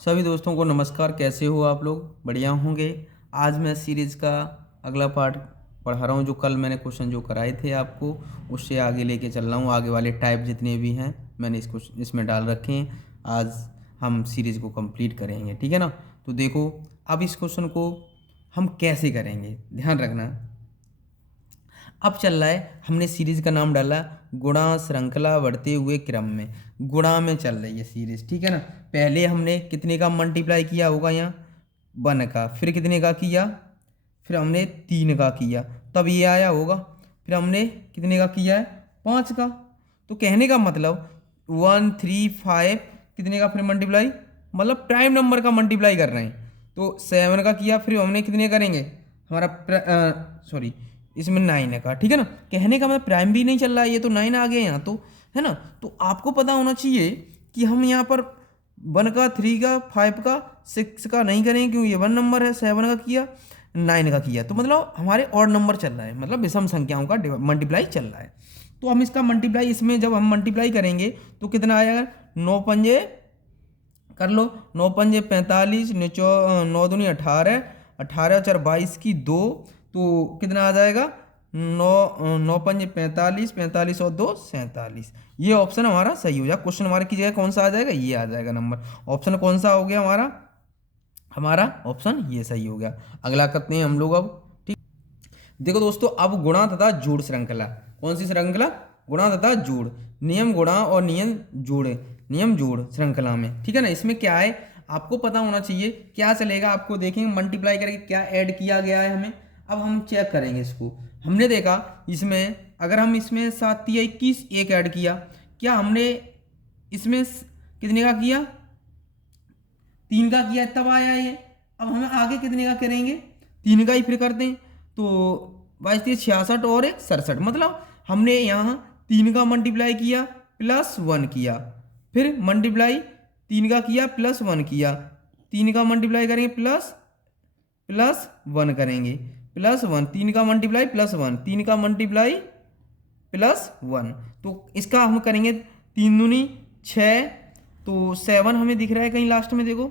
सभी दोस्तों को नमस्कार। कैसे हो आप लोग? बढ़िया होंगे। आज मैं सीरीज़ का अगला पार्ट पढ़ा रहा हूँ। जो कल मैंने क्वेश्चन जो कराए थे आपको, उससे आगे लेके चल रहा हूँ। आगे वाले टाइप जितने भी हैं मैंने इसमें डाल रखे हैं। आज हम सीरीज़ को कंप्लीट करेंगे, ठीक है ना। तो देखो, अब इस क्वेश्चन को हम कैसे करेंगे, ध्यान रखना। अब चल रहा है, हमने सीरीज का नाम डाला गुणा श्रृंखला बढ़ते हुए क्रम में। गुणा में चल रही है सीरीज, ठीक है ना। पहले हमने कितने का मल्टीप्लाई किया होगा, यहाँ 1 का, फिर कितने का किया, फिर हमने 3 का किया, तब ये आया होगा। फिर हमने कितने का किया है, 5 का। तो कहने का मतलब 1 3 5 कितने का फिर मल्टीप्लाई, मतलब प्राइम नंबर का मल्टीप्लाई कर रहे हैं। तो 7 का किया, फिर हमने कितने करेंगे, हमारा सॉरी इसमें 9 का, ठीक है ना। कहने का मतलब प्राइम भी नहीं चल रहा है, ये तो 9 आ गया यहाँ तो, है ना। तो आपको पता होना चाहिए कि हम यहाँ पर 1 का, 3 का, 5 का, 6 का नहीं करेंगे, क्योंकि ये 1 नंबर है। 7 का किया, 9 का किया, तो मतलब हमारे ऑड नंबर चल रहा है, मतलब विषम संख्याओं का मल्टीप्लाई चल रहा है। तो हम इसका मल्टीप्लाई, इसमें जब हम मल्टीप्लाई करेंगे तो कितना आएगा, 9 पंजे कर लो, 9 पंजे 45, 9 दूनी 18, 18 4 22 की 2, तो कितना आ जाएगा, 9 पंजे 45, 45 और 2 47। ये ऑप्शन हमारा सही हो जाएगा। क्वेश्चन हमारे की जगह कौन सा आ जाएगा, ये आ जाएगा नंबर। ऑप्शन कौन सा हो गया हमारा, हमारा ऑप्शन ये सही हो गया। अगला करते हैं हम लोग अब, ठीक। देखो दोस्तों, अब गुणा तथा जोड़ श्रृंखला। कौन सी श्रृंखला, गुणा तथा जोड़। नियम गुणा और नियम जोड़, नियम जोड़ श्रृंखला में, ठीक है ना। इसमें क्या है आपको पता होना चाहिए, क्या चलेगा आपको, देखेंगे मल्टीप्लाई करके क्या ऐड किया गया है हमें। अब हम चेक करेंगे इसको। हमने देखा इसमें, अगर हम इसमें 7 या 21 एक ऐड किया, क्या हमने इसमें कितने का किया, 3 का किया, तब आया ये। अब हमें आगे कितने का करेंगे, 3 का ही फिर करते हैं। तो 22 66 और 1 67, मतलब हमने यहाँ 3 का मल्टीप्लाई किया प्लस 1 किया, फिर मल्टीप्लाई 3 का किया प्लस 1 किया, 3 का मल्टीप्लाई करेंगे प्लस प्लस 1 करेंगे, प्लस 1, 3 का मल्टीप्लाई प्लस 1, 3 का मल्टीप्लाई प्लस 1। तो इसका हम करेंगे 3 दूनी 6, तो 7 हमें दिख रहा है कहीं लास्ट में, देखो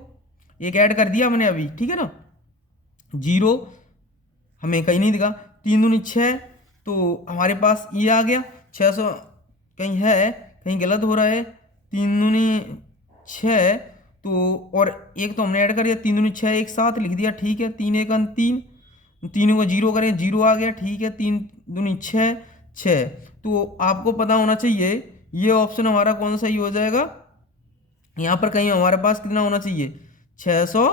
एक ऐड कर दिया मैंने अभी, ठीक है ना। 0 हमें कहीं नहीं दिखा, 3 दूनी 6, तो हमारे पास ये आ गया 600। कहीं है, कहीं गलत हो रहा है, 3 दूनी 6, तो और एक तो हमने ऐड कर दिया, 3 दूनी 6 एक साथ लिख दिया, ठीक है। 3 एक 3, तीनों को 0 करें, 0 आ गया, ठीक है। 3 दूनी 6 6, तो आपको पता होना चाहिए ये ऑप्शन हमारा कौन सा ही हो जाएगा। यहाँ पर कहीं हमारे पास कितना होना चाहिए, 600,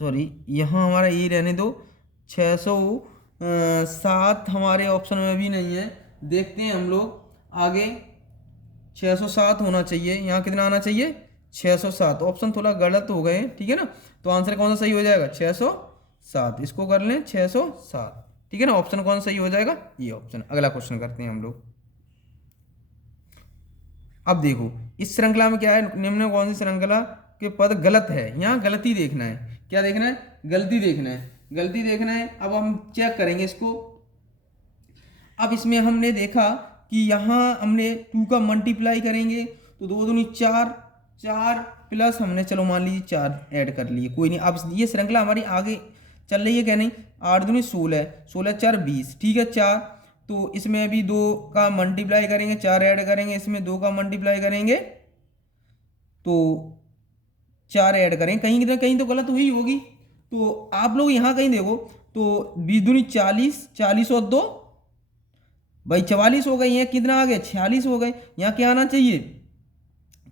सॉरी यहाँ हमारा ये रहने दो, 607 हमारे ऑप्शन में भी नहीं है। देखते हैं हम लोग आगे, 607 होना चाहिए, यहाँ कितना आना चाहिए, 607। ऑप्शन थोड़ा गलत हो गए, ठीक है ना। तो आंसर कौन सा सही हो जाएगा, 607। इसको कर लें 607, ठीक है ना। ऑप्शन कौन सही हो जाएगा, ये ऑप्शन। अगला क्वेश्चन करते हैं हम लोग। अब देखो इस श्रृंखला में क्या है, निम्न में कौन सी श्रृंखला के पद गलत है, यहाँ गलती देखना है। क्या देखना है, गलती देखना है, गलती देखना है। अब हम चेक करेंगे इसको। अब इसमें हमने देखा कि यहाँ हमने 2 का मल्टीप्लाई करेंगे तो 2 दूनी 4, 4 प्लस हमने, चलो मान लीजिए 4 ऐड कर लिए, कोई नहीं। अब ये श्रृंखला हमारी आगे चल रही है क्या, नहीं। 8 दूनी 16, 16 4 20, ठीक है। 4, तो इसमें अभी 2 का मल्टीप्लाई करेंगे, 4 ऐड करेंगे, इसमें 2 का मल्टीप्लाई करेंगे तो 4 ऐड करें, कहीं ना कहीं तो गलत हुई होगी। तो आप लोग यहाँ कहीं देखो, तो 20 दूनी 40, 40 और 2 भाई 44 हो गई है, कितना आ गया, 46 हो गए। यहाँ क्या आना चाहिए,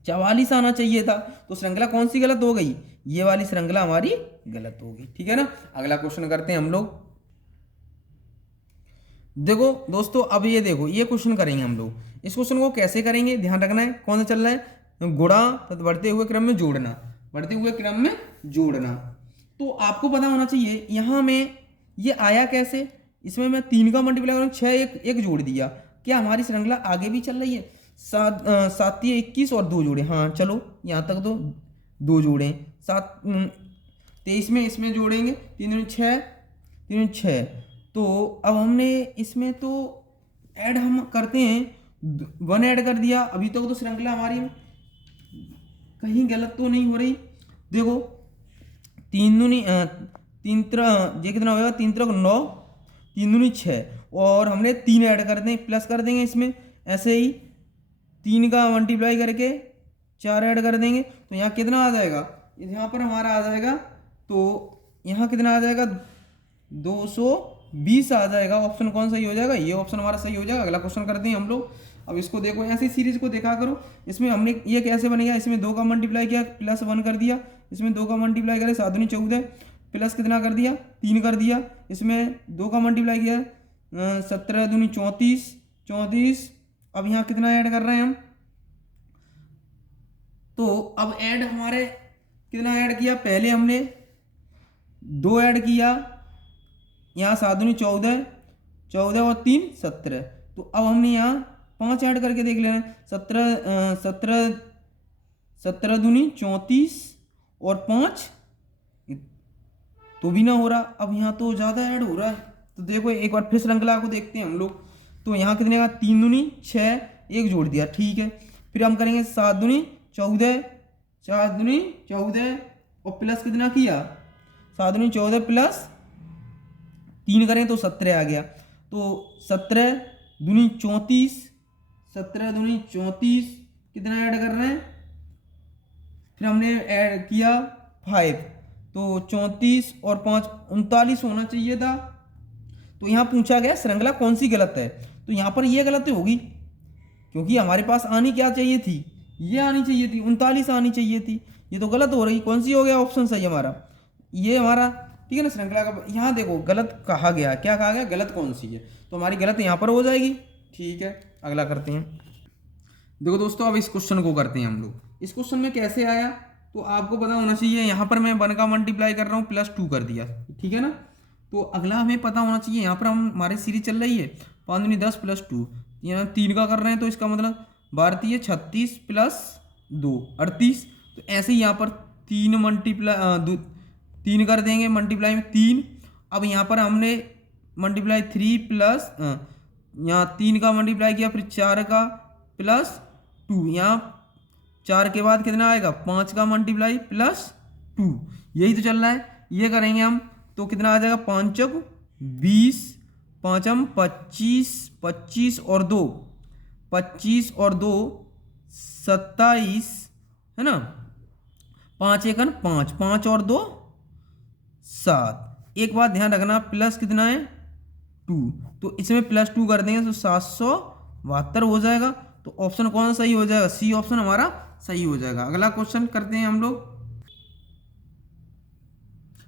44 आना चाहिए था। तो श्रृंखला कौन सी गलत हो गई, ये वाली श्रृंखला हमारी गलत हो गई, ठीक है ना। अगला क्वेश्चन करते हैं हम लोग। देखो दोस्तों, अब ये देखो, ये क्वेश्चन करेंगे हम लोग। इस क्वेश्चन को कैसे करेंगे, ध्यान रखना है। कौन सा चल रहा है, गुणा तथा बढ़ते हुए क्रम में जोड़ना, बढ़ते हुए क्रम में जोड़ना। तो आपको पता होना चाहिए यहाँ में ये आया कैसे। इसमें मैं 3 का मल्टीप्लाई करूँ, 6 एक जोड़ दिया, क्या हमारी श्रृंखला आगे भी चल रही है। 7 या 21 और 2 जोड़े, हाँ चलो यहाँ तक तो 2 जोड़े, 7 23 में इसमें जोड़ेंगे, 3 6, 3 6। तो अब हमने इसमें तो ऐड हम करते हैं, 1 ऐड कर दिया। अभी तक तो श्रृंखला हमारी कहीं गलत तो नहीं हो रही। देखो तीन दूनी तीन तरह ये कितना होगा, 3 त्रिक 9, 3 दूनी 6 और हमने 3 ऐड कर दें, प्लस कर देंगे इसमें। ऐसे ही 3 का मल्टीप्लाई करके 4 ऐड कर देंगे तो यहाँ कितना आ जाएगा, यहाँ पर हमारा आ जाएगा, तो यहाँ कितना आ जाएगा 220 आ जाएगा। ऑप्शन कौन सही हो जाएगा, ये ऑप्शन हमारा सही हो जाएगा। अगला क्वेश्चन करते हैं हम लोग। अब इसको देखो, ऐसी सीरीज को देखा करो। इसमें हमने ये कैसे बनेगा, इसमें 2 का मल्टीप्लाई किया प्लस 1 कर दिया, इसमें 2 का मल्टीप्लाई करे 7 दूनी 14 प्लस कितना कर दिया 3 कर दिया, इसमें 2 का मल्टीप्लाई किया 17 दूनी 34। अब यहाँ कितना ऐड कर रहे हैं हम, तो अब ऐड हमारे कितना ऐड किया, पहले हमने 2 ऐड किया, यहाँ 7 दूनी 14 और 3 17। तो अब हमने यहाँ 5 ऐड करके देख लेना है, 17 दूनी 34 और 5 तो भी ना हो रहा। अब यहाँ तो ज़्यादा ऐड हो रहा है, तो देखो एक बार फिर श्रृंखला को देखते हैं हम लोग। तो यहाँ कितने का 3 दूनी 6, एक जोड़ दिया, ठीक है। फिर हम करेंगे 7 दूनी 14, 4 दूनी 14 और प्लस कितना किया 7 दूनी 14 प्लस 3 करें तो 17 आ गया। तो 17 दूनी 34, 17 दूनी 34 कितना ऐड कर रहे हैं, फिर हमने ऐड किया 5, तो 34 और 5 39 होना चाहिए था। तो यहाँ पूछा गया श्रृंखला कौन सी गलत है, तो यहाँ पर ये गलत होगी क्योंकि हमारे पास आनी क्या चाहिए थी, ये आनी चाहिए थी, 39 आनी चाहिए थी। ये तो गलत हो रही, कौन सी हो गया ऑप्शन सही हमारा, ये हमारा, ठीक है ना। श्रृंखला का यहाँ देखो गलत कहा गया, क्या कहा गया, गलत कौन सी है, तो हमारी गलत यहाँ पर हो जाएगी, ठीक है। अगला करते हैं। देखो दोस्तों अब इस क्वेश्चन को करते हैं हम लोग। इस क्वेश्चन में कैसे आया, तो आपको पता होना चाहिए, यहाँ पर मैं 1 का मल्टीप्लाई कर रहा हूँ प्लस 2 कर दिया, ठीक है ना। तो अगला हमें पता होना चाहिए, यहाँ पर हम हमारी सीरीज चल रही है 5 दूनी 10 प्लस 2, यहाँ 3 का कर रहे हैं, तो इसका मतलब भारतीय 36 प्लस 2 38। तो ऐसे ही यहाँ पर 3 कर देंगे मल्टीप्लाई में 3। अब यहाँ पर हमने मल्टीप्लाई 3 प्लस यहाँ 3 का मल्टीप्लाई किया, फिर 4 का प्लस 2, यहाँ 4 के बाद कितना आएगा 5 का मल्टीप्लाई प्लस 2, यही तो चल रहा है। ये करेंगे हम तो कितना आ जाएगा 5 चौक 20, 5 हम 25, 25 और 2 27 है ना, 5 एकन 5, 5 और 2 7। एक बात ध्यान रखना, प्लस कितना है 2, तो इसमें प्लस 2 कर देंगे तो 772 हो जाएगा। तो ऑप्शन कौन सा सही हो जाएगा, सी ऑप्शन हमारा सही हो जाएगा। अगला क्वेश्चन करते हैं हम लोग।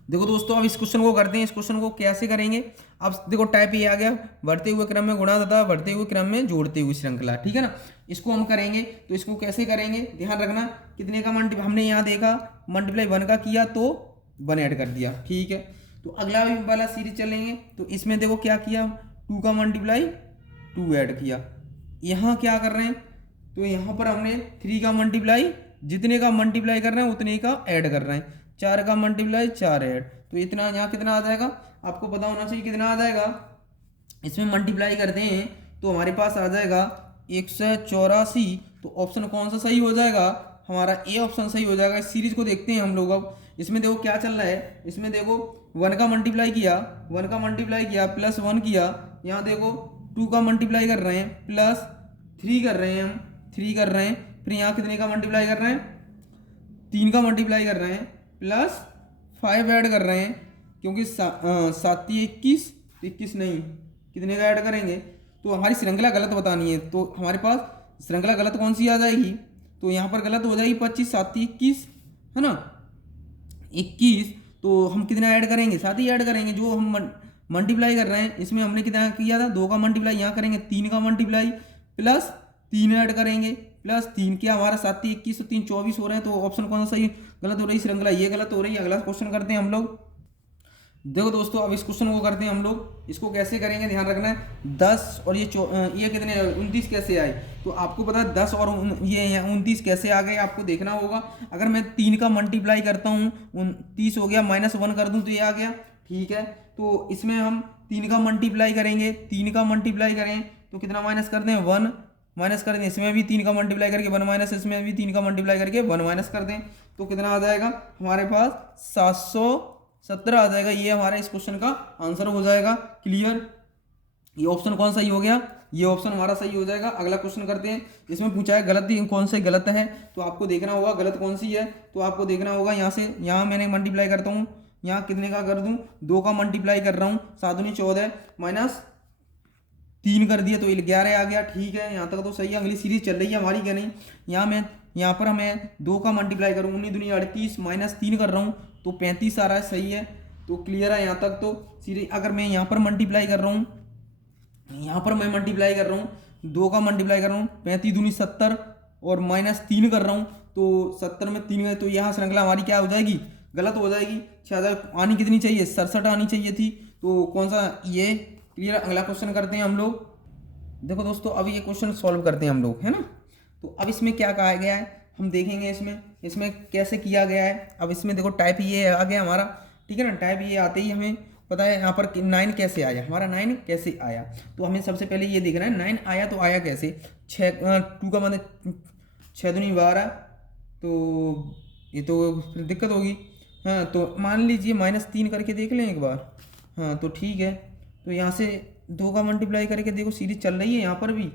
देखो दोस्तों अब इस क्वेश्चन को करते हैं। इस क्वेश्चन को कैसे करेंगे, अब देखो टाइप ए आ गया, बढ़ते हुए क्रम में गुणा तथा बढ़ते हुए क्रम में जोड़ते हुए श्रृंखला, ठीक है ना। इसको हम करेंगे, तो इसको कैसे करेंगे ध्यान रखना, कितने का मल्टीप्लाई हमने यहाँ देखा मल्टीप्लाई 1 का किया तो 1 ऐड कर दिया, ठीक है। तो अगला भी वाला सीरीज चलेंगे, तो इसमें देखो क्या किया 2 का मल्टीप्लाई 2 ऐड किया। यहाँ क्या कर रहे हैं, तो यहाँ पर हमने 3 का मल्टीप्लाई जितने का मल्टीप्लाई कर रहे हैं उतने का ऐड कर रहे हैं, 4 का मल्टीप्लाई 4 ऐड, तो इतना यहाँ कितना आ जाएगा, आपको पता होना चाहिए कितना आ जाएगा। इसमें मल्टीप्लाई करते हैं तो हमारे पास आ जाएगा 184। तो ऑप्शन कौन सा सही हो जाएगा, हमारा ए ऑप्शन सही हो जाएगा। इस सीरीज को देखते हैं हम लोग। अब इसमें देखो क्या चल रहा है, इसमें देखो 1 का मल्टीप्लाई किया, 1 का मल्टीप्लाई किया प्लस 1 किया, यहाँ देखो 2 का मल्टीप्लाई कर रहे हैं प्लस 3 कर रहे हैं, हम 3 कर रहे हैं, फिर यहाँ कितने का मल्टीप्लाई कर रहे हैं 3 का मल्टीप्लाई कर रहे हैं प्लस 5 ऐड कर रहे हैं, क्योंकि 7 21, 21 नहीं, कितने का ऐड करेंगे, तो हमारी श्रृंखला गलत बतानी है। तो हमारे पास श्रृंखला गलत कौन सी आ जाएगी, तो यहाँ पर गलत हो जाएगी 25, 7 21 है ना 21। तो हम कितना ऐड करेंगे, 7 ही ऐड करेंगे, जो हम मल्टीप्लाई कर रहे हैं इसमें हमने कितना किया था 2 का मल्टीप्लाई, यहाँ करेंगे 3 का मल्टीप्लाई प्लस 3 ऐड करेंगे प्लस 3 क्या हमारा 7 21 तो 3 24 हो रहे हैं। तो ऑप्शन कौन सा सही गलत हो रही, श्रृंखला ये गलत हो रही है। अगला क्वेश्चन करते हैं हम लोग। देखो दोस्तों अब इस क्वेश्चन को करते हैं हम लोग। इसको कैसे करेंगे ध्यान रखना है, 10 और ये कितने 29 कैसे आए, तो आपको पता है 10 और ये 29 कैसे आ गए, आपको देखना होगा। अगर मैं 3 का मल्टीप्लाई करता हूँ 29 हो गया, -1 कर दूँ तो ये आ गया, ठीक है। तो इसमें हम 3 का मल्टीप्लाई करेंगे, 3 का मल्टीप्लाई करें तो कितना माइनस कर दें 1, माइनस कर दें, इसमें भी 3 का मल्टीप्लाई करके 1 माइनस, इसमें भी 3 का मल्टीप्लाई करके 1 माइनस कर दें, तो कितना आ जाएगा हमारे पास 717 आ जाएगा। ये हमारा इस क्वेश्चन का आंसर हो जाएगा। क्लियर, ये ऑप्शन कौन सही हो गया, ये ऑप्शन हमारा सही हो जाएगा। अगला क्वेश्चन करते हैं। इसमें पूछा है गलत कौन से गलत है, तो आपको देखना होगा गलत कौन सी है। तो आपको देखना होगा यहाँ से, यहाँ मैंने मल्टीप्लाई करता हूँ, यहाँ कितने का कर दूँ, 2 का मल्टीप्लाई कर रहा हूँ, 7 दूनी 14 माइनस 3 कर दिया तो 11 आ गया। ठीक है, यहाँ तक तो सही है। अगली सीरीज चल रही है हमारी क्या नहीं, यहाँ पर हमें 2 का मल्टीप्लाई करूँ, 19 दूनी 38 माइनस 3 कर रहा हूँ तो 35 आ रहा है। सही है, तो क्लियर है यहाँ तक तो सीरीज। अगर मैं यहाँ पर मल्टीप्लाई कर रहा हूँ, यहाँ पर मैं मल्टीप्लाई कर रहा हूँ, 2 का मल्टीप्लाई कर रहा हूँ, 35 दूनी 70 और माइनस 3 कर रहा हूँ तो 70 में 3 है, तो यहाँ श्रृंखला हमारी क्या हो जाएगी, गलत हो जाएगी। 6000 आनी कितनी चाहिए, 67 आनी चाहिए थी, तो कौन सा ये। क्लियर, अगला क्वेश्चन करते हैं हम लोग। देखो दोस्तों, अब ये क्वेश्चन सॉल्व करते हैं हम लोग, है ना। तो अब इसमें क्या कहा गया है हम देखेंगे, इसमें कैसे किया गया है। अब इसमें देखो टाइप ये आ गया हमारा, ठीक है ना। टाइप ये आते ही हमें पता है यहाँ पर 9 कैसे आया, हमारा 9 कैसे आया। तो हमें सबसे पहले ये देखना है 9 आया तो आया कैसे। 2 का मतलब 6 दूनी 12, तो ये तो फिर दिक्कत होगी। हाँ, तो मान लीजिए -3 करके देख लें एक बार। हाँ, तो ठीक है, तो यहाँ से 2 का मल्टीप्लाई करके देखो, सीरीज चल रही है यहाँ पर भी।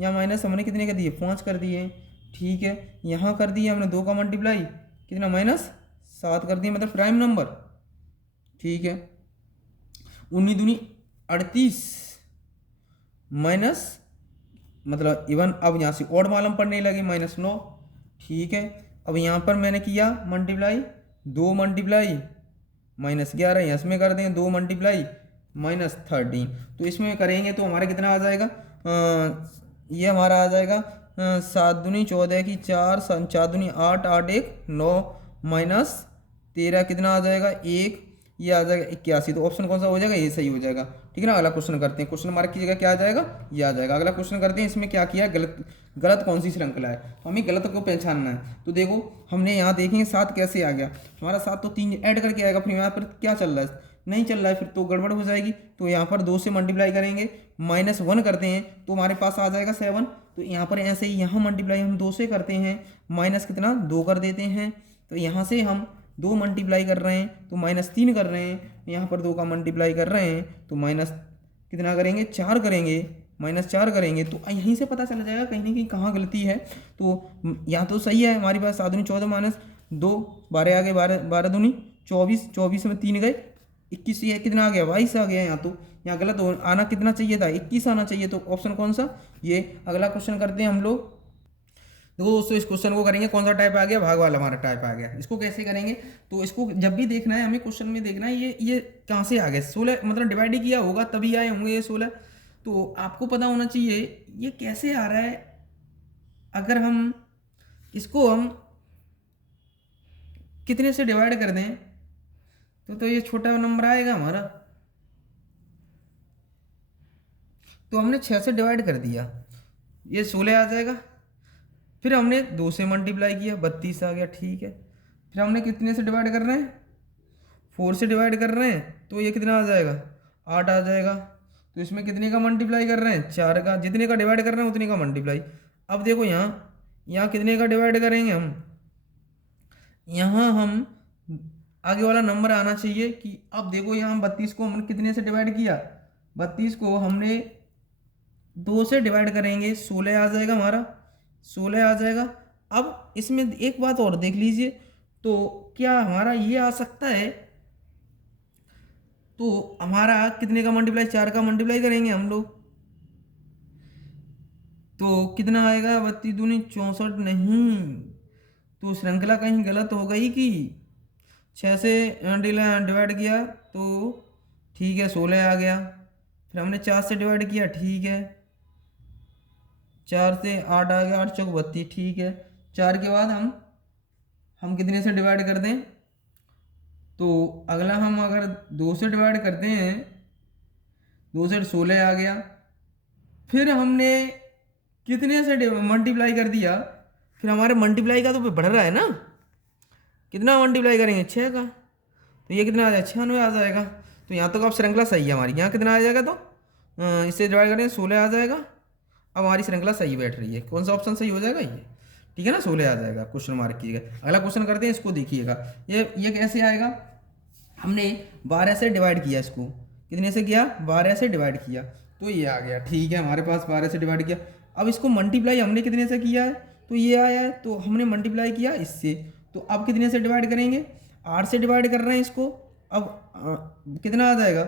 यहाँ माइनस हमने कितने कर दिए, 5 कर दिए। ठीक है, यहाँ कर दिए हमने 2 का मल्टीप्लाई, कितना -7 कर दिए, मतलब प्राइम नंबर। ठीक है, 19 दूनी 38 माइनस मतलब इवन। अब यहाँ से ऑड मालूम पड़ने लगे, -9। ठीक है, अब यहाँ पर मैंने किया मल्टीप्लाई, 2 मल्टीप्लाई -11, इसमें कर दें 2 मल्टीप्लाई -13, तो इसमें करेंगे तो हमारा कितना आ जाएगा, ये हमारा आ जाएगा 7 दूनी 14 की 4, 4 दूनी 8, 8 1 9 -13 कितना आ जाएगा 1, ये आ जाएगा 81। तो ऑप्शन कौन सा हो जाएगा, ये सही हो जाएगा। ठीक है ना। अगला क्वेश्चन करते हैं, क्वेश्चन मार्क की जगह क्या आ जाएगा, ये आ जाएगा। अगला क्वेश्चन करते हैं, इसमें क्या किया, गलत कौन सी श्रृंखला है, तो हमें गलत को पहचानना है। तो देखो हमने यहाँ देखेंगे 7 कैसे आ गया हमारा, 7 तो 3 ऐड करके आएगा, फिर यहाँ पर क्या चल रहा है, नहीं चल रहा है, फिर तो गड़बड़ हो जाएगी। तो यहाँ पर 2 से मल्टीप्लाई करेंगे, -1 करते हैं तो हमारे पास आ जाएगा 7। तो यहाँ पर ऐसे ही यहाँ मल्टीप्लाई हम 2 से करते हैं, माइनस कितना 2 कर देते हैं, तो यहाँ से हम 2 मल्टीप्लाई कर रहे हैं तो -3 कर रहे हैं, यहाँ पर 2 का मल्टीप्लाई कर रहे हैं तो माइनस कितना करेंगे, 4 करेंगे, -4 करेंगे। तो यहीं से पता चल जाएगा कहीं ना कहीं कहाँ गलती है। तो यहाँ तो सही है हमारे पास, 7 दूनी 14 -2 12 आ गए, 12 दूनी 24, 24 में 3 गए 21, ये कितना आ गया 22 आ गया। यहाँ तो यहाँ गलत आना कितना चाहिए था, 21 आना चाहिए। तो ऑप्शन कौन सा, ये। अगला क्वेश्चन करते हैं हम लोग। देखो दोस्तों, इस क्वेश्चन को करेंगे, कौन सा टाइप आ गया, भाग वाला हमारा टाइप आ गया। इसको कैसे करेंगे, तो इसको जब भी देखना है हमें क्वेश्चन में देखना है ये कहाँ से आ गया, 16 मतलब डिवाइड ही किया होगा तभी आए होंगे ये 16। तो आपको पता होना चाहिए ये कैसे आ रहा है। अगर हम इसको हम कितने से डिवाइड कर दें तो ये छोटा नंबर आएगा हमारा। तो हमने 6 से डिवाइड कर दिया, ये 16 आ जाएगा। फिर हमने 2 से मल्टीप्लाई किया, 32 आ गया। ठीक है, फिर हमने कितने से डिवाइड कर रहे हैं, 4 से डिवाइड कर रहे हैं तो ये कितना आ जाएगा, 8 आ जाएगा। तो इसमें कितने का मल्टीप्लाई कर रहे हैं, 4 का। जितने का डिवाइड कर रहे हैं उतने का मल्टीप्लाई। अब देखो यहाँ कितने का डिवाइड करेंगे हम, यहाँ हम आगे वाला नंबर आना चाहिए कि अब देखो यहाँ 32 को हमने कितने से डिवाइड किया, 32 को हमने 2 से डिवाइड करेंगे, 16 आ जाएगा हमारा, 16 आ जाएगा। अब इसमें एक बात और देख लीजिए, तो क्या हमारा ये आ सकता है, तो हमारा कितने का मल्टीप्लाई, 4 का मल्टीप्लाई करेंगे हम लोग तो कितना आएगा, 32 दूनी 64। नहीं, तो श्रृंखला कहीं गलत हो गई कि 6 से डिवाइड किया तो ठीक है 16 आ गया। फिर हमने 4 से डिवाइड किया, ठीक है 4 से 8 आ गया, 8 चौक 32। ठीक है, 4 के बाद हम कितने से डिवाइड कर दें, तो अगला हम अगर 2 से डिवाइड करते हैं, 2 से 16 आ गया। फिर हमने कितने से मल्टीप्लाई कर दिया, फिर हमारे मल्टीप्लाई का तो बढ़ रहा है ना, कितना मल्टीप्लाई करेंगे 6 का, तो ये कितना आ जाएगा 96 आ जाएगा। तो यहाँ तक अब श्रृंखला सही है हमारी। यहाँ कितना आ जाएगा, तो इससे डिवाइड करेंगे 16 आ जाएगा। अब हमारी श्रृंखला सही बैठ रही है। कौन सा ऑप्शन सही हो जाएगा? ये, ठीक है ना, 16 आ जाएगा, क्वेश्चन मार्क कीजिएगा। अगला क्वेश्चन करते हैं, इसको देखिएगा। ये कैसे आएगा? हमने 12 से डिवाइड किया, इसको कितने से किया? 12 से डिवाइड किया, तो ये आ गया। ठीक है, हमारे पास 12 से डिवाइड किया। अब इसको मल्टीप्लाई हमने कितने से किया है? तो ये आया है, तो हमने मल्टीप्लाई किया इससे। तो अब कितने से डिवाइड करेंगे? 8 से डिवाइड कर रहे हैं इसको। अब कितना आ जाएगा?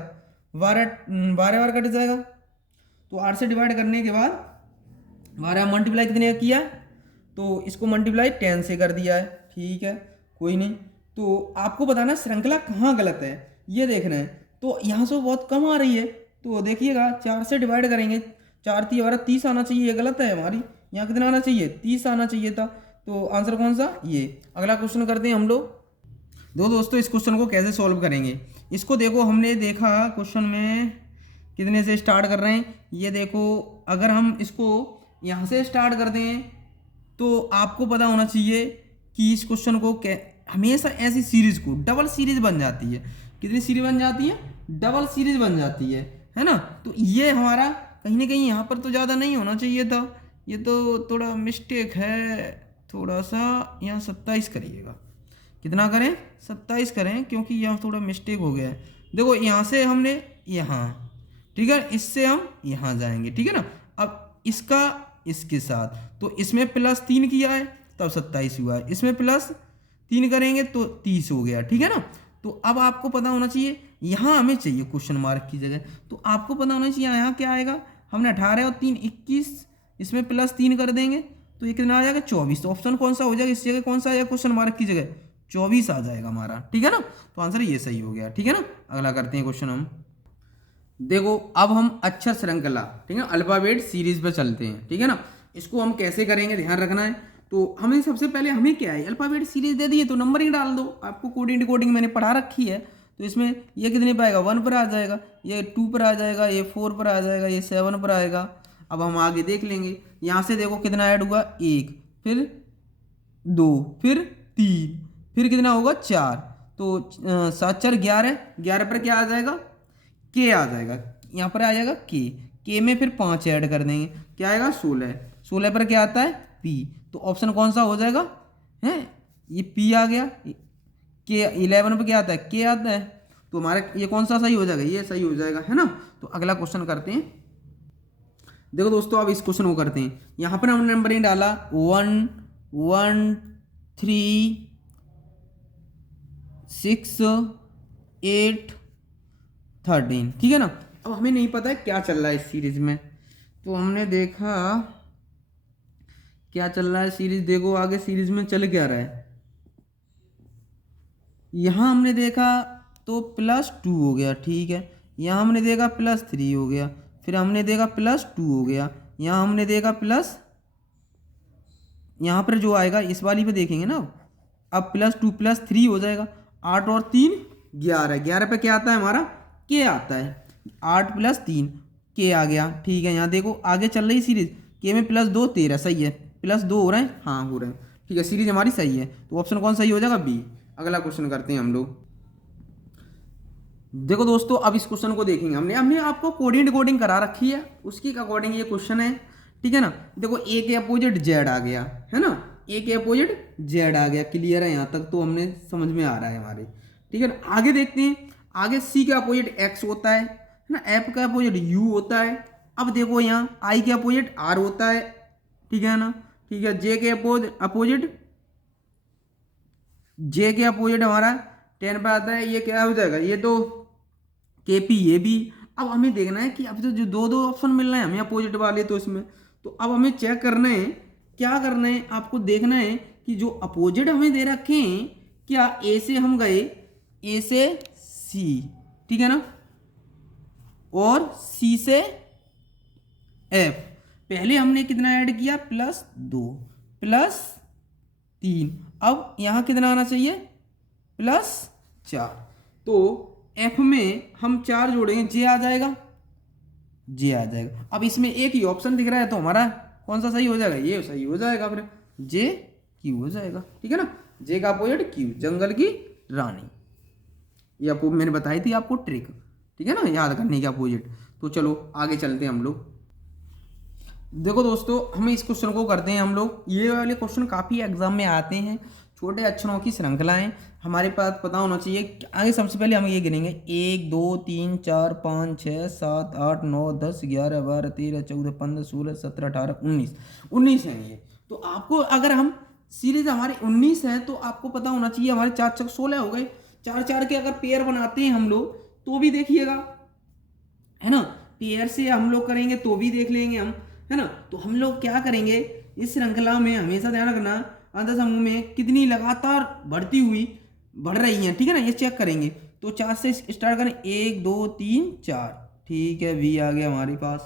12 बार कट जाएगा। तो 8 से डिवाइड करने के बाद 12 मल्टीप्लाई कितने का किया? तो इसको मल्टीप्लाई 10 से कर दिया है। ठीक है, कोई नहीं। तो आपको बताना श्रृंखला कहाँ गलत है, ये देखना है। तो यहाँ से बहुत कम आ रही है, तो देखिएगा 4 से डिवाइड करेंगे, 4 3 12 30 आना चाहिए, ये गलत है हमारी। यहाँ कितना आना चाहिए? 30 आना चाहिए था। तो आंसर कौन सा? ये। अगला क्वेश्चन करते हैं हम लोग। दोस्तों इस क्वेश्चन को कैसे सॉल्व करेंगे, इसको देखो। हमने देखा क्वेश्चन में कितने से स्टार्ट कर रहे हैं, ये देखो। अगर हम इसको यहाँ से स्टार्ट कर दें तो आपको पता होना चाहिए कि इस क्वेश्चन को हमेशा ऐसी सीरीज को डबल सीरीज बन जाती है। कितनी सीरीज बन जाती है? डबल सीरीज बन जाती है ना। तो ये हमारा कहीं ना कहीं यहाँ पर तो ज़्यादा नहीं होना चाहिए था, ये तो थोड़ा मिस्टेक है। थोड़ा सा यहाँ 27 करिएगा। कितना करें? 27 करें, क्योंकि यहाँ थोड़ा मिस्टेक हो गया है। देखो यहाँ से हमने यहाँ, ठीक है, इससे हम यहाँ जाएंगे, ठीक है ना। अब इसका इसके साथ, तो इसमें +3 किया है तब 27 हुआ है, इसमें +3 करेंगे तो 30 हो गया, ठीक है ना। तो अब आपको पता होना चाहिए, यहाँ हमें चाहिए क्वेश्चन मार्क की जगह, तो आपको पता होना चाहिए यहाँ क्या आएगा। हमने 18 और 3 21, इसमें +3 कर देंगे तो ये कितना आ जाएगा? 24। तो ऑप्शन कौन सा हो जाएगा? इस जगह कौन सा आएगा क्वेश्चन मार्क की जगह? 24 आ जाएगा हमारा, ठीक है ना। तो आंसर ये सही हो गया, ठीक है ना। अगला करते हैं क्वेश्चन हम। देखो अब हम अक्षर श्रृंखला, ठीक है, अल्फाबेट सीरीज पे चलते हैं, ठीक है ना। इसको हम कैसे करेंगे ध्यान रखना है। तो हमें सबसे पहले हमें क्या है, अल्फाबेट सीरीज दे दी है तो नंबरिंग डाल दो। आपको कोडिंग डिकोडिंग मैंने पढ़ा रखी है, तो इसमें ये कितने पे आएगा? 1 पर आ जाएगा, ये 2 पर आ जाएगा, ये 4 पर आ जाएगा, ये 7 पर आएगा। अब हम आगे देख लेंगे। यहाँ से देखो कितना ऐड हुआ? 1, फिर 2, फिर 3, फिर कितना होगा? 4। तो 7 4 11, 11 पर क्या आ जाएगा? के आ जाएगा। यहाँ पर आ जाएगा के में फिर 5 ऐड कर देंगे, क्या आएगा? 16। 16 पर क्या आता है? पी। तो ऑप्शन कौन सा हो जाएगा? है ये पी आ गया। के 11 पर क्या आता है? के आता है। तो हमारे ये कौन सा सही हो जाएगा? ये सही हो जाएगा, है ना। तो अगला क्वेश्चन करते हैं। देखो दोस्तों अब इस क्वेश्चन को करते हैं। यहाँ पर हमने नंबरिंग डाला 1 1 3 6 8 13, ठीक है ना। अब हमें नहीं पता है क्या चल रहा है इस सीरीज में, तो हमने देखा क्या चल रहा है सीरीज। देखो आगे सीरीज में चल क्या रहा है। यहाँ हमने देखा तो +2 हो गया, ठीक है। यहाँ हमने देखा +3 हो गया, फिर हमने देखा +2 हो गया, यहाँ हमने देखा प्लस, यहाँ पर जो आएगा इस वाली पे देखेंगे ना। अब +2 +3 हो जाएगा। 8 और 3 11, 11 पे क्या आता है हमारा? के आता है। 8 + 3 के आ गया, ठीक है। यहाँ देखो आगे चल रही सीरीज, के में +2 13, सही है। +2 हो रहे हैं, हाँ हो रहे हैं, ठीक है। सीरीज हमारी सही है, तो ऑप्शन कौन सही हो जाएगा? बी। अगला क्वेश्चन करते हैं हम लोग। देखो दोस्तों अब इस क्वेश्चन को देखेंगे। हमने आपको कोडिंग डिकोडिंग करा रखी है, उसकी अकॉर्डिंग ये क्वेश्चन है, ठीक है ना। देखो ए के अपोजिट जेड आ गया, है ना। ए के अपोजिट जेड आ गया, क्लियर है यहाँ तक तो हमने समझ में आ रहा है हमारे, ठीक है ना। आगे देखते हैं। आगे सी के अपोजिट एक्स होता है ना, एफ का अपोजिट यू होता है। अब देखो यहाँ आई के अपोजिट आर होता है, ठीक है ना, ठीक है। जे के अपोजिट हमारा 10 पे आता है, ये क्या हो जाएगा? ये तो के पी, ये भी। अब हमें देखना है कि अब तो जो दो ऑप्शन मिल रहे हैं हमें अपोजिट वाले, तो इसमें तो अब हमें चेक करना है, क्या करना है आपको देखना है कि जो अपोजिट हमें दे रखे हैं, क्या ए से हम गए, ए से सी, ठीक है ना, और सी से एफ। पहले हमने कितना ऐड किया? +2 +3। अब यहाँ कितना आना चाहिए? +4। तो एफ में हम 4 जोड़ेंगे, जे आ जाएगा, जे आ जाएगा। अब इसमें एक ही ऑप्शन दिख रहा है, तो हमारा कौन सा सही हो जाएगा? ये सही हो जाएगा, फिर जे क्यू हो जाएगा, ठीक है ना। जे का अपोजिट क्यू, जंगल की रानी। ये आपको मैंने बताई थी आपको ट्रिक, ठीक है ना, याद करने की अपोजिट। तो चलो आगे चलते हैं हम लोग। देखो दोस्तों, हम इस क्वेश्चन को करते हैं हम लोग। ये वाले क्वेश्चन काफ़ी एग्जाम में आते हैं। छोटे अक्षरों की श्रृंखलाएं हमारे पास पता होना चाहिए। आगे सबसे पहले हम ये गिनेंगे 1 2 3 4 5 6 7 8 9 10 11 12 13 14 15 16 17 18 19 19 हैं ये। तो आपको अगर हम सीरीज हमारे 19 है तो आपको पता होना चाहिए हमारे 4 छक 16 हो गए। 4 4 के अगर पेयर बनाते हैं हम लोग तो भी देखिएगा, है ना, पेयर से हम लोग करेंगे तो भी देख लेंगे हम, है ना। तो हम लोग क्या करेंगे, इस श्रृंखला में हमेशा ध्यान रखना आधा समूह में कितनी लगातार बढ़ रही हैं, ठीक है ना, ये चेक करेंगे। तो 4 से स्टार्ट करें, 1 2 3 4, ठीक है, बी आ गया हमारे पास।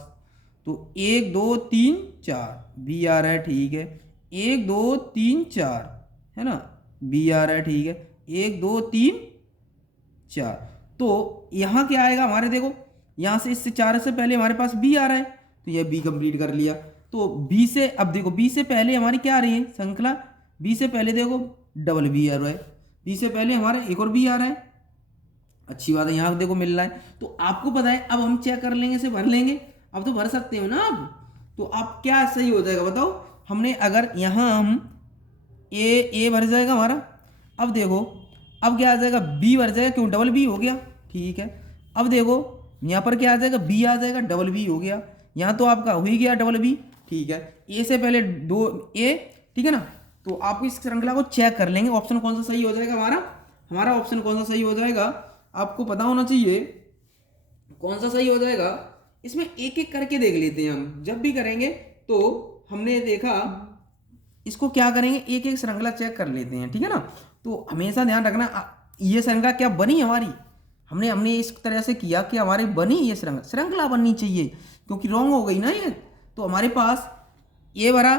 तो 1 2 3 4 बी आ रहा है, ठीक है। 1 2 3 4, है ना, बी आ रहा है, ठीक है। 1 2 3 4, तो यहाँ क्या आएगा हमारे, देखो यहाँ से इससे 4 से पहले हमारे पास बी आ रहा है, तो यह बी कंप्लीट कर लिया। तो बी से, अब देखो बी से पहले हमारी क्या आ रही है श्रृंखला, बी से पहले देखो डबल बी आ रहा है, बी से पहले हमारा एक और बी आ रहा है, अच्छी बात है, यहाँ देखो मिल रहा है। तो आपको पता है, अब हम चेक कर लेंगे, से भर लेंगे। अब तो भर सकते हो ना आप, तो आप क्या सही हो जाएगा बताओ। हमने अगर यहाँ हम ए भर जाएगा हमारा, अब देखो अब क्या आ जाएगा, बी भर जाएगा, क्यों, डबल बी हो गया, ठीक है। अब देखो यहाँ पर क्या आ जाएगा, बी आ जाएगा, डबल बी हो गया। यहाँ तो आपका हो ही गया डबल बी, ठीक है। ए से पहले 2 ए, ठीक है ना। तो आप इस श्रृंखला को चेक कर लेंगे, ऑप्शन कौन सा सही हो जाएगा हमारा, हमारा ऑप्शन कौन सा सही हो जाएगा, आपको पता होना चाहिए कौन सा सही हो जाएगा। इसमें एक एक करके देख लेते हैं हम, जब भी करेंगे तो हमने देखा इसको क्या करेंगे, एक एक श्रृंखला चेक कर लेते हैं, ठीक है ना। तो हमेशा ध्यान रखना, ये श्रृंखला क्या बनी हमारी, हमने हमने इस तरह से किया कि हमारी बनी ये श्रृंखला बननी चाहिए, क्योंकि रॉन्ग हो गई ना ये। तो हमारे पास ए भरा,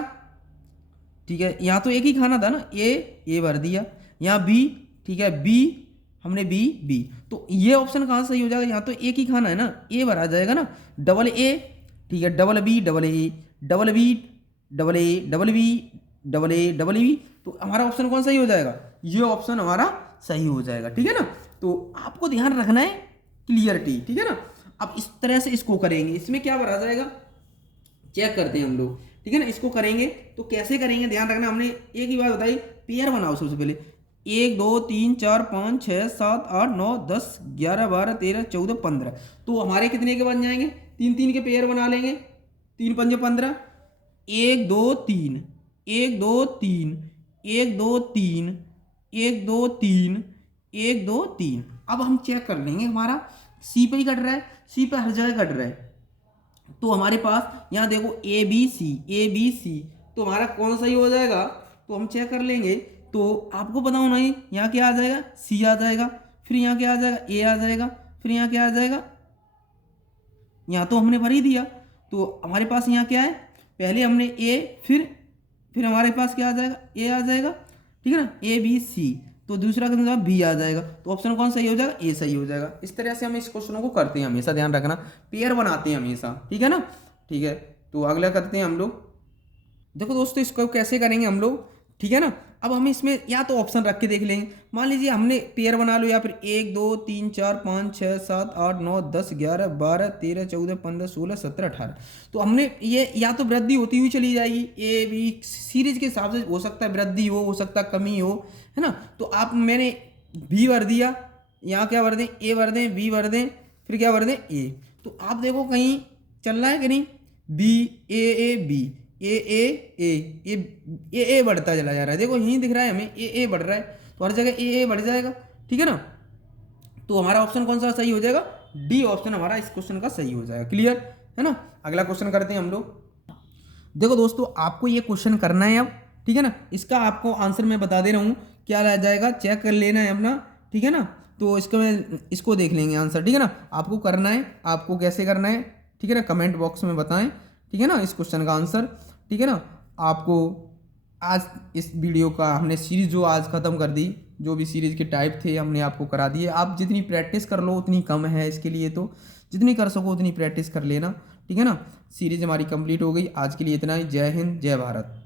ठीक है, यहाँ तो एक ही खाना था ना, ए भर दिया, यहाँ बी, ठीक है, बी हमने बी, तो ये ऑप्शन कहाँ सही हो जाएगा, यहाँ तो एक ही खाना है ना, ए भरा जाएगा ना, डबल ए, ठीक है, double B double A double B double A double B double A double B, तो हमारा ऑप्शन कौन सही हो जाएगा, ये ऑप्शन हमारा सही हो जाएगा, ठीक है ना। तो आपको ध्यान रखना है क्लियरिटी, ठीक है ना। अब इस तरह से इसको करेंगे, इसमें क्या भरा जाएगा चेक करते हैं हम लोग, ठीक है ना। इसको करेंगे तो कैसे करेंगे, ध्यान रखना, हमने एक ही बात बताई, पेयर बनाओ सबसे पहले, 1 2 3 4 5 6 7 8 9 10 11 12 13 14 15, तो हमारे कितने के बन जाएंगे, 3 3 के पेयर बना लेंगे, 3 5 15, 1 2 3 1 2 3 1 2 3 1 2 3 1 2 3। अब हम चेक कर लेंगे, हमारा सी पे ही कट रहा है, सी पे हर जगह कट रहा है। तो हमारे पास यहाँ देखो ए बी सी, तो हमारा कौन सा ही हो जाएगा, तो हम चेक कर लेंगे। तो आपको पता होना ही, यहाँ क्या आ जाएगा, सी आ जाएगा, फिर यहाँ क्या आ जाएगा, ए आ जाएगा, फिर यहाँ क्या आ जाएगा, यहाँ तो हमने भर ही दिया। तो हमारे पास यहाँ क्या है, पहले हमने ए, फिर हमारे पास क्या आ जाएगा, ए आ जाएगा, ठीक है ना, ए बी सी, तो दूसरा का मतलब बी आ जाएगा। तो ऑप्शन कौन सही हो जाएगा, ए सही हो जाएगा। इस तरह से हम इस क्वेश्चनों को करते हैं, हमेशा ध्यान रखना, पेयर बनाते हैं हमेशा, ठीक है ना, ठीक है। तो अगला करते हैं हम लोग, देखो दोस्तों इसको कैसे करेंगे हम लोग, ठीक है ना। अब हम इसमें या तो ऑप्शन रख के देख लेंगे, मान लीजिए हमने पेयर बना लो, या फिर 1 2 3 4 5 6 7 8 9 10 11 12 13 14 15 16 17 18, तो हमने ये या तो वृद्धि होती हुई चली जाएगी, ए बी सीरीज के हिसाब से हो सकता है वृद्धि हो सकता है कमी हो, है ना। तो आप मैंने बी भर दिया, यहाँ क्या भर दें, ए भर दें, बी भर दें, फिर क्या भर दें, ए। तो आप देखो कहीं चल रहा है कि नहीं, बी ए बी ए बढ़ता चला जा रहा है, देखो यहीं दिख रहा है हमें ए बढ़ रहा है, तो हर जगह ए बढ़ जाएगा, ठीक है ना। तो हमारा ऑप्शन कौन सा सही हो जाएगा, डी ऑप्शन हमारा इस क्वेश्चन का सही हो जाएगा, क्लियर है ना। अगला क्वेश्चन करते हैं हम लोग। देखो दोस्तों आपको ये क्वेश्चन करना है अब, ठीक है ना, इसका आपको आंसर मैं बता दे रहा हूँ, क्या रह जाएगा चेक कर लेना है अपना, ठीक है ना। तो इसको देख लेंगे आंसर, ठीक है ना। आपको करना है, आपको कैसे करना है, ठीक है ना, कमेंट बॉक्स में बताएं, ठीक है ना, इस क्वेश्चन का आंसर, ठीक है ना। आपको आज इस वीडियो का हमने सीरीज जो आज ख़त्म कर दी, जो भी सीरीज के टाइप थे हमने आपको करा दिए। आप जितनी प्रैक्टिस कर लो उतनी कम है, इसके लिए तो जितनी कर सको उतनी प्रैक्टिस कर लेना, ठीक है ना। सीरीज हमारी कंप्लीट हो गई, आज के लिए इतना ही। जय हिंद, जय भारत।